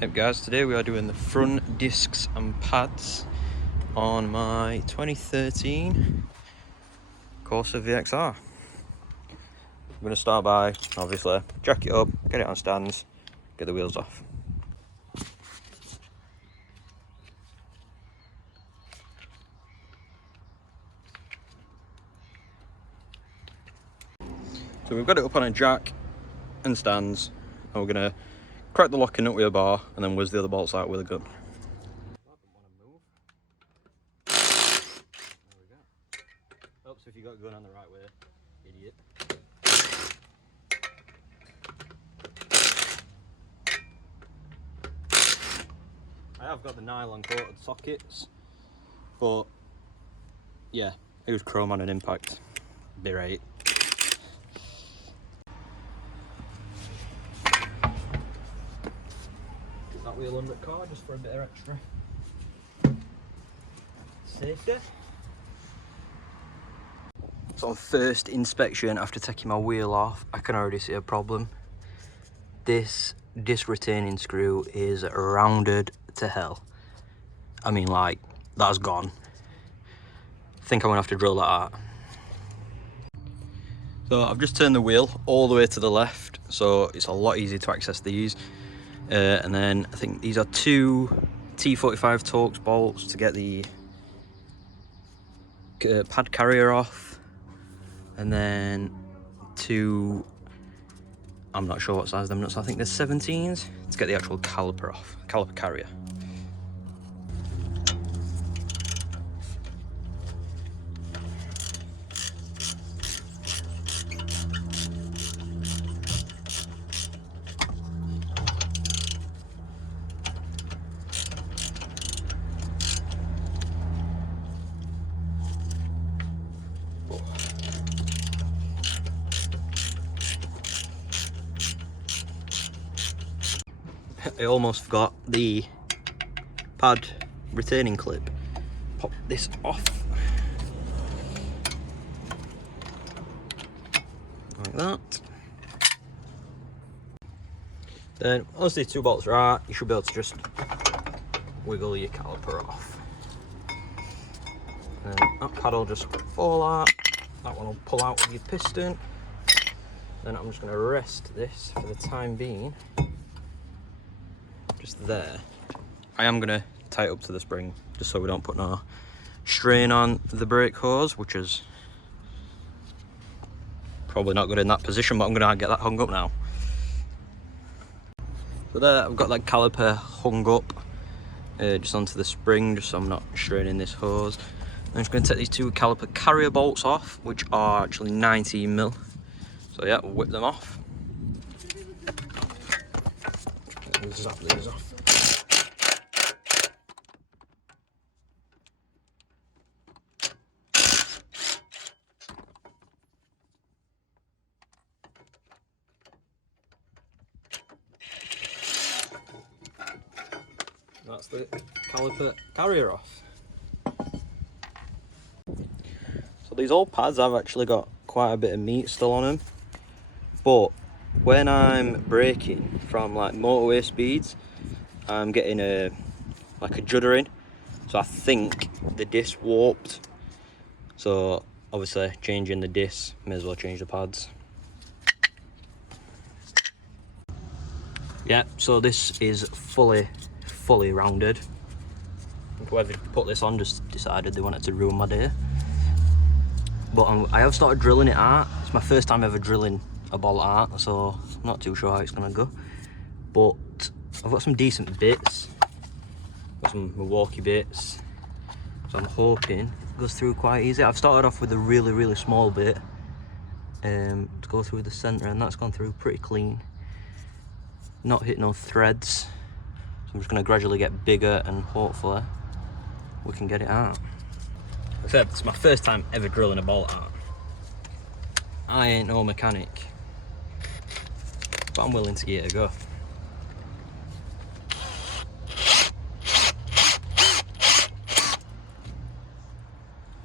Hey guys, today we are doing the front discs and pads on my 2013 Corsa VXR. I'm going to start by, obviously, jack it up, get it on stands, get the wheels off. So we've got it up on a jack and stands, and we're going to crack the locking nut with a bar and then whiz the other bolts out with a gun. Helps if you got gun on the right way, idiot. I have got the nylon coated sockets, but yeah, it was chrome on an impact. Be right. That wheel under the car just for a bit of extra safety. So on first inspection, after taking my wheel off, I can already see a problem. This disc retaining screw is rounded to hell. I mean, like, that's gone. I think I'm gonna have to drill that out. So I've just turned the wheel all the way to the left, so it's a lot easier to access these. And then I think these are two T45 Torx bolts to get the pad carrier off. And then two, I'm not sure what size them nuts, I think they're 17s, to get the actual caliper off, caliper carrier. I almost forgot the pad retaining clip. Pop this off. Like that. Then once these two bolts are out, you should be able to just wiggle your caliper off. And that pad will just fall out. That one will pull out with your piston. Then I'm just going to rest this for the time being. Just there. I am going to tie it up to the spring just so we don't put no strain on the brake hose, which is probably not good in that position, but I'm going to get that hung up now. So there, I've got that caliper hung up just onto the spring, just so I'm not straining this hose. I'm just going to take these two caliper carrier bolts off, which are actually 19mm. So yeah, we'll whip them off. Zap these off. That's the caliper carrier off. So these old pads have actually got quite a bit of meat still on them, but when I'm braking from like motorway speeds, I'm getting a juddering, so I think the disc warped. So obviously changing the disc, may as well change the pads. Yeah, so this is fully rounded. Whoever put this on just decided they wanted to ruin my day. But I have started drilling it out. It's my first time ever drilling a bolt out, so I'm not too sure how it's gonna go. But I've got some decent bits, got some Milwaukee bits, so I'm hoping it goes through quite easy. I've started off with a really small bit to go through the centre, and that's gone through pretty clean. Not hit no threads, so I'm just gonna gradually get bigger and hopefully we can get it out. Like I said, it's my first time ever drilling a bolt out. I ain't no mechanic, but I'm willing to give it a go.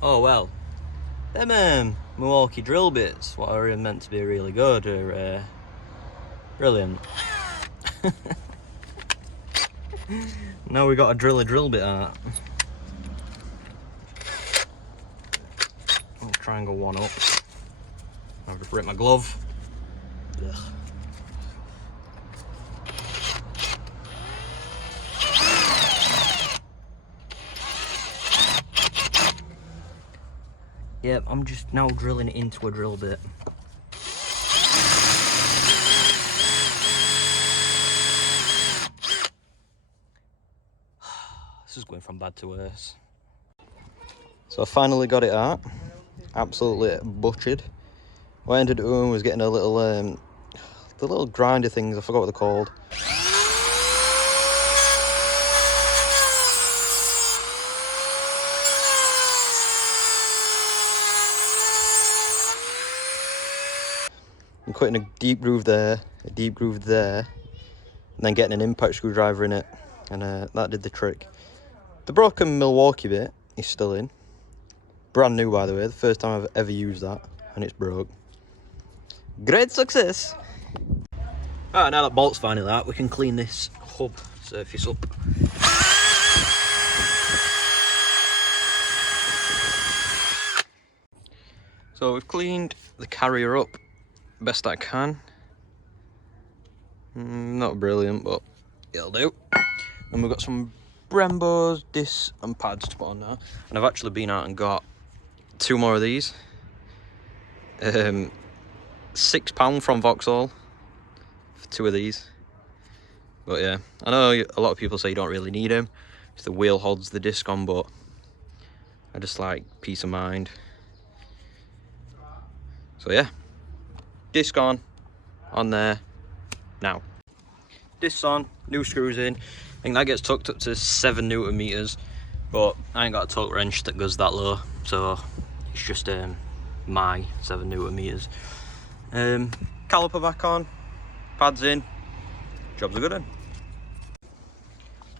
Oh well, them Milwaukee drill bits, what are meant to be really good, are brilliant. Now we got to drill a drill bit out. I'll triangle one up. I've ripped my glove. Ugh. Yep, I'm just now drilling it into a drill bit. This is going from bad to worse. So I finally got it out. Absolutely butchered. What I ended up doing was getting a little, the little grinder things, I forgot what they're called. I'm cutting a deep groove there, a deep groove there, and then getting an impact screwdriver in it, and that did the trick. The broken Milwaukee bit is still in. Brand new, by the way, the first time I've ever used that, and it's broke. Great success! Alright, now that bolt's finally out, we can clean this hub surface up. So we've cleaned the carrier up best I can. Not brilliant, but it'll do. And we've got some Brembos, discs and pads to put on now. And I've actually been out and got 2 more of these. £6 from Vauxhall for 2 of these. But yeah, I know a lot of people say you don't really need them. It's the wheel holds the disc on, but I just like peace of mind. So yeah, disc on there now. Disc on, new screws in. I think that gets tucked up to 7 Newton meters, but I ain't got a torque wrench that goes that low, so it's just my 7 Newton meters. Caliper back on, pads in, job's a good one.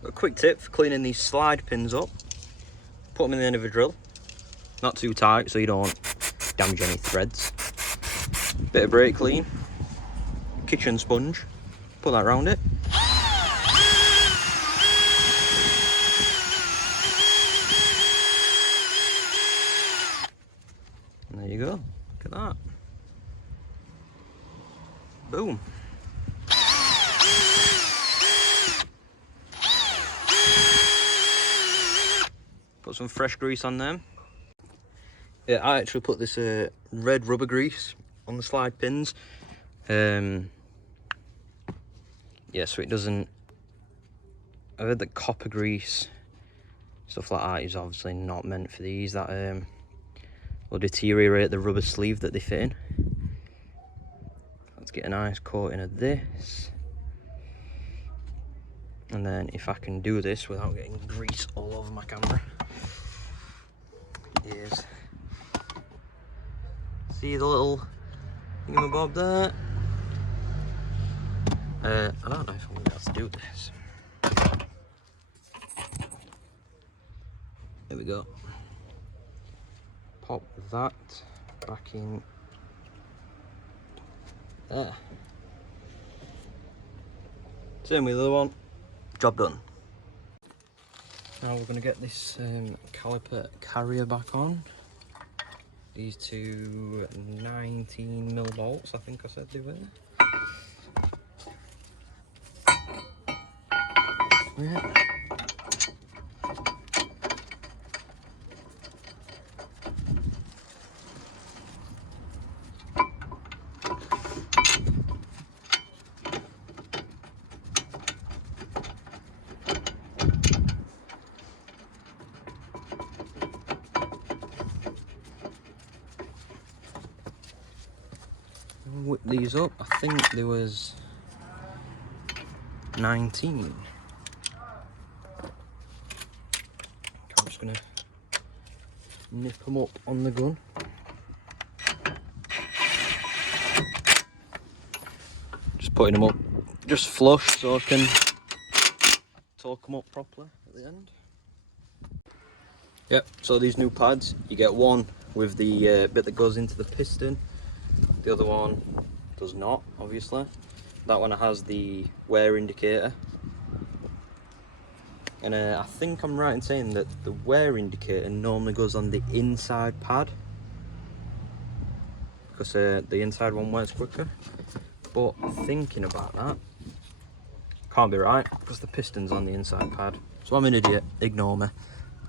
A quick tip for cleaning these slide pins up: put them in the end of a drill, not too tight so you don't damage any threads. Bit of brake clean, kitchen sponge, put that around it. And there you go, look at that. Boom. Put some fresh grease on them. Yeah, I actually put this red rubber grease on the slide pins. Yeah, so it doesn't... I've heard that copper grease, stuff like that, is obviously not meant for these. That will deteriorate the rubber sleeve that they fit in. Let's get a nice coating of this. And then if I can do this without getting grease all over my camera, is... See the little thingamabob there? I don't know if I'm going to be able to do this. There we go. Pop that back in there. Same with the other one. Job done. Now we're going to get this caliper carrier back on. These 2 19mm bolts, I think I said they were. Yeah. Whip these up. I think there was 19. I'm just gonna nip them up on the gun. Just putting them up just flush so I can torque them up properly at the end. Yep, so these new pads, you get one with the bit that goes into the piston. The other one does not, obviously. That one has the wear indicator. And I think I'm right in saying that the wear indicator normally goes on the inside pad, because the inside one wears quicker. But thinking about that, can't be right, because the piston's on the inside pad. So I'm an idiot, ignore me.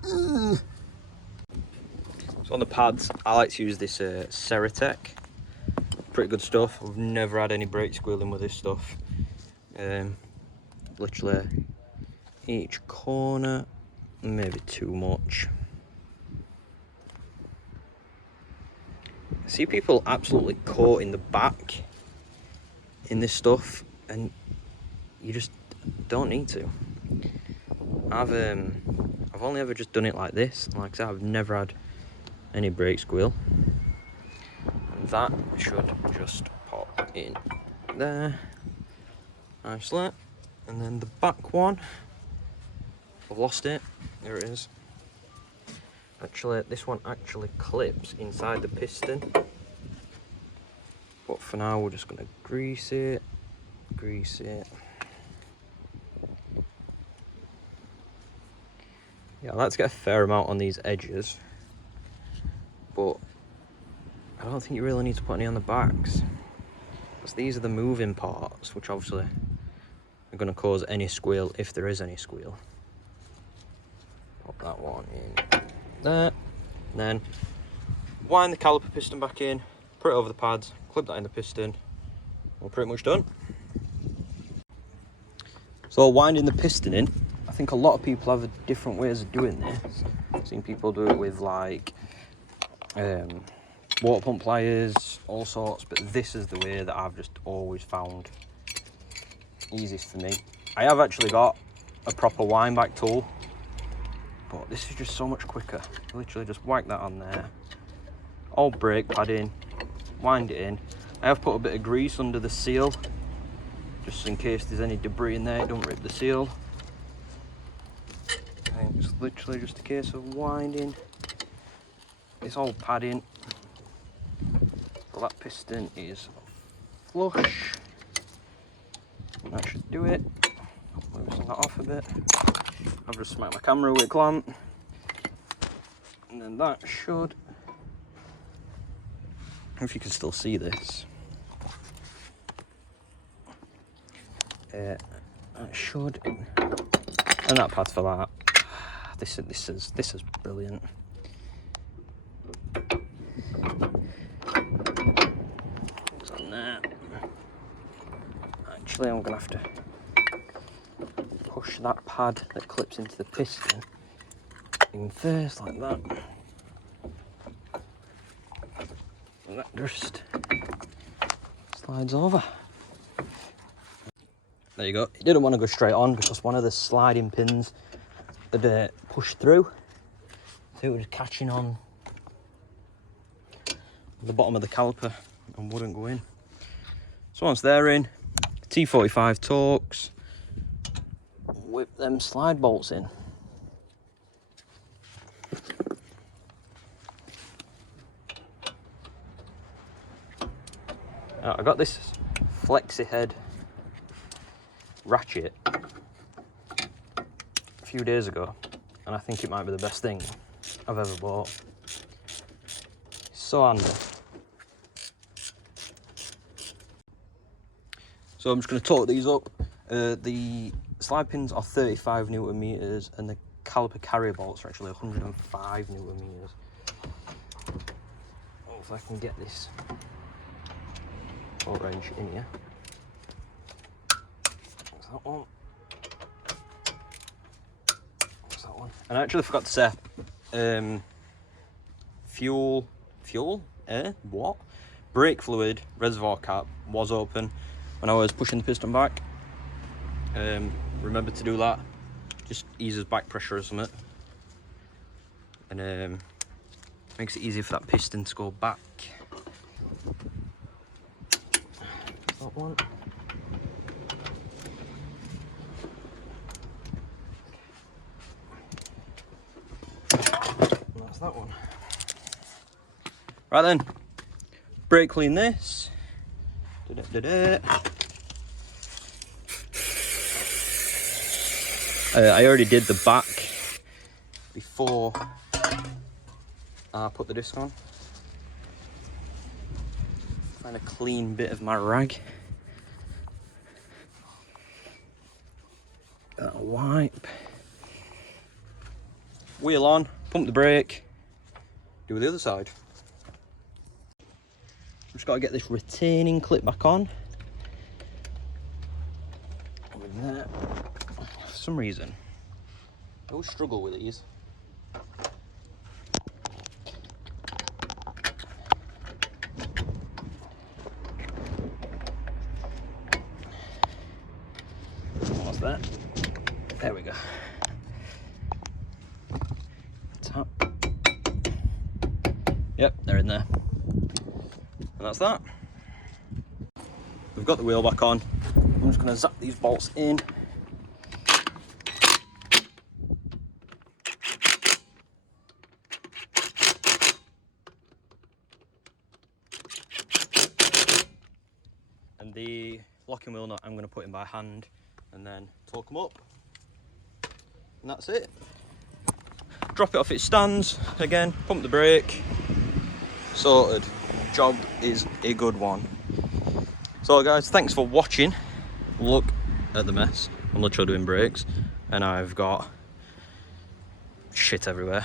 So on the pads, I like to use this Ceratec. Pretty good stuff. I've never had any brake squealing with this stuff. Literally each corner, maybe too much. I see people absolutely caught in the back in this stuff, and you just don't need to. I've only ever just done it like this. Like I said, I've never had any brake squeal. And that should just pop in there nicely. And then the back one, I've lost it. There it is. Actually, this one actually clips inside the piston. But for now, we're just gonna grease it. Yeah, I like to get a fair amount on these edges, but I don't think you really need to put any on the backs, because these are the moving parts, which obviously are going to cause any squeal, if there is any squeal. Pop that one in there, and then wind the caliper piston back in, put it over the pads, clip that in the piston. We're pretty much done. So winding the piston in, I think a lot of people have different ways of doing this. I've seen people do it with like water pump pliers, all sorts, but this is the way that I've just always found easiest for me. I have actually got a proper wind back tool, but this is just so much quicker. Literally just whack that on there, old brake pad in, wind it in. I have put a bit of grease under the seal, just in case there's any debris in there, it don't rip the seal. And it's literally just a case of winding this old pad in. So that piston is flush. And that should do it. Loosen that off a bit. I've just smacked my camera with a clamp. And then that should, if you can still see this, that should, and that pad's for that. This is brilliant. It's on there. Actually, I'm gonna have to push that pad that clips into the piston in first, like that. And that just slides over. There you go. It didn't want to go straight on because one of the sliding pins had pushed through, so it was catching on the bottom of the caliper and wouldn't go in. So once they're in, T45 Torx, whip them slide bolts in. Now, I got this flexi head ratchet a few days ago, and I think it might be the best thing I've ever bought. It's so handy. So I'm just going to torque these up. The slide pins are 35 Newton meters, and the caliper carrier bolts are actually 105 Newton meters. Oh, if I can get this torque wrench in here. What's that one? What's that one? And I actually forgot to say, what? Brake fluid reservoir cap was open when I was pushing the piston back. Remember to do that. Just eases back pressure or something, and makes it easier for that piston to go back. That one. And that's that one. Right then, brake clean this. I already did the back before I put the disc on. Find a clean bit of my rag. Wipe. Wheel on, pump the brake, do the other side. Just got to get this retaining clip back on. With that, for some reason, I always struggle with these. What's that? There we go. Tap. Yep, they're in there. And that's that. We've got the wheel back on. I'm just going to zap these bolts in. And the locking wheel nut I'm going to put in by hand and then torque them up. And that's it. Drop it off its stands, again, pump the brake, sorted. Job is a good one. So guys, thanks for watching. Look at the mess. I'm literally doing brakes and I've got shit everywhere.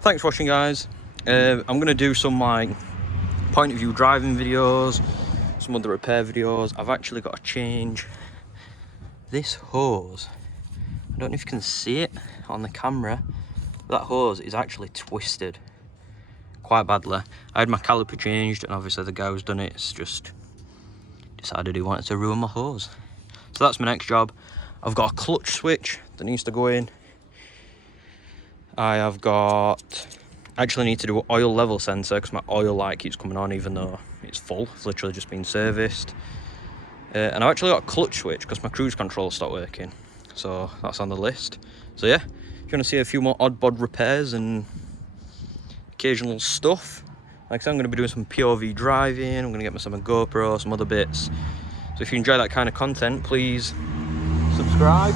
Thanks for watching, guys. I'm gonna do some like point of view driving videos, some other repair videos. I've actually got to change this hose. I don't know if you can see it on the camera. That hose is actually twisted quite badly. I had my caliper changed and obviously the guy who's done it's just decided he wanted to ruin my hose. So that's my next job. I've got a clutch switch that needs to go in. I actually need to do an oil level sensor because my oil light keeps coming on even though it's full. It's literally just been serviced. And I've actually got a clutch switch because my cruise control stopped working. So that's on the list. So yeah, if you want to see a few more odd bod repairs and occasional stuff, like I said, I'm going to be doing some POV driving. I'm going to get myself a GoPro, some other bits. So if you enjoy that kind of content, please subscribe.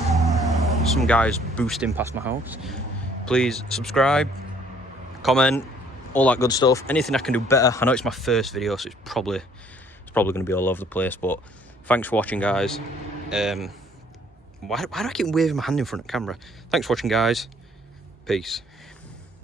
Some guys boosting past my house. Please subscribe, comment, all that good stuff. Anything I can do better. I know it's my first video, so it's probably going to be all over the place. But thanks for watching, guys. Why do I keep waving my hand in front of the camera? Thanks for watching, guys. Peace.